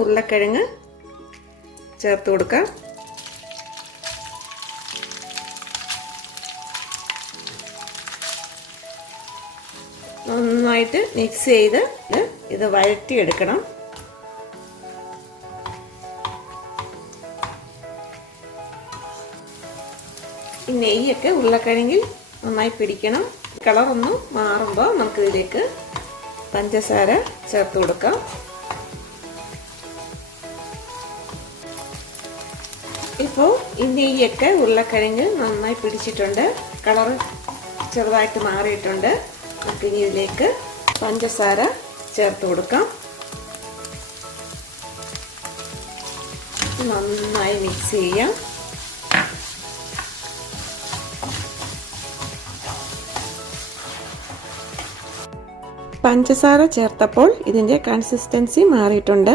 ഉരുളക്കിഴങ്ങ് ചേർത്ത് കൊടുക്കാം. നന്നായിട്ട് മിക്സ് ചെയ്ത് ഇത് വഴറ്റിയെടുക്കണം. ഈ നെയ്യൊക്കെ ഉരുളക്കിഴങ്ങിൽ നന്നായി പിടിക്കണം. കളറൊന്ന് മാറുമ്പോൾ നമുക്കിതിലേക്ക് പഞ്ചസാര ചേർത്ത് കൊടുക്കാം. ഇപ്പോൾ ഈ നെയ്യൊക്കെ ഉരുളക്കിഴങ്ങ് നന്നായി പിടിച്ചിട്ടുണ്ട്. കളർ ചെറുതായിട്ട് മാറിയിട്ടുണ്ട്. നമുക്കിനി ഇതിലേക്ക് പഞ്ചസാര ചേർത്ത് കൊടുക്കാം. നന്നായി മിക്സ് ചെയ്യാം. പഞ്ചസാര ചേർത്തപ്പോൾ ഇതിൻ്റെ കൺസിസ്റ്റൻസി മാറിയിട്ടുണ്ട്.